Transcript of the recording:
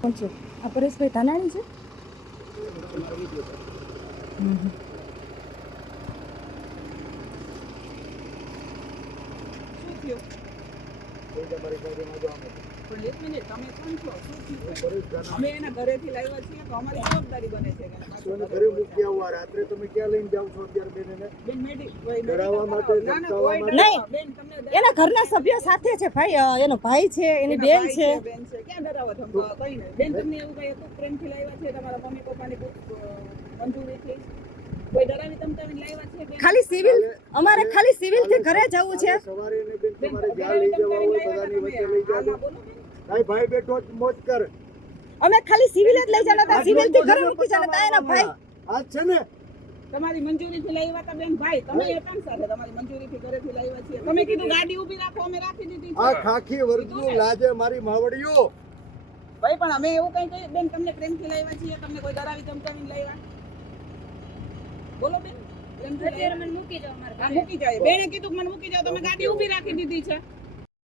કોણ છે આ? પરેશભાઈ ધાનાણી છે. અમે એના ઘરેથી લાવ્યા છીએ તો અમારી જવાબદારી બને છે ઘરે મૂકી આવવા. રાત્રે તમે ક્યાં લઈને જાવ છો અત્યારે બેન એને? ડરાવવા માટે, ધમકાવવા માટે? નહીં, એના ઘરના સભ્યો સાથે છે ભાઈ. એનો ભાઈ છે, એની બેન છે. ક્યાં ડરાવવા ધમકાવવા? કઈ નહીં બેન. તમને એવું કઈ હતું પ્રેમથી લાવ્યા છે તમારા મમ્મી પપ્પાની મંજૂરીથી? કોઈ ડરાવી ધમકાવીને લાવ્યા છે? ખાલી સિવિલ, અમારે ખાલી સિવિલ થી ઘરે જવું છે. સવારે એને બેન તમારે જ્યાં લઈ જવા હોય બધાની વચ્ચે લઈ જાજો. ભાઈ બેઠો જ મોજ કર. અમે ખાલી સિવિલ જ લઈ જવાના હતા. સિવિલ થી ઘરે મૂકી જવાના હતા એના ભાઈ. આ છે ને તમારી મંજૂરીથી લાવ્યા હતા બેન. ભાઈ તમે એકાંત સાથે તમારી મંજૂરીથી ઘરેથી લાવ્યા છીએ. તમે કીધું ગાડી ઊભી રાખો, અમે રાખી દીધી છે. આ ખાખી વર્ગનું લાજે મારી માવડીઓ. ભાઈ પણ અમે એવું કઈ કહી બેન તમને પ્રેમથી લાવ્યા છીએ? તમને કોઈ ડરાવી ધમકાવીને લાવ્યા? બોલો બેન. પ્રેમથી લાવ્યા? મૂકી જાવ. મૂકી જાય. બેને કીધું મને મૂકી જાવ, તમે ગાડી ઊભી રાખી દીધી છે.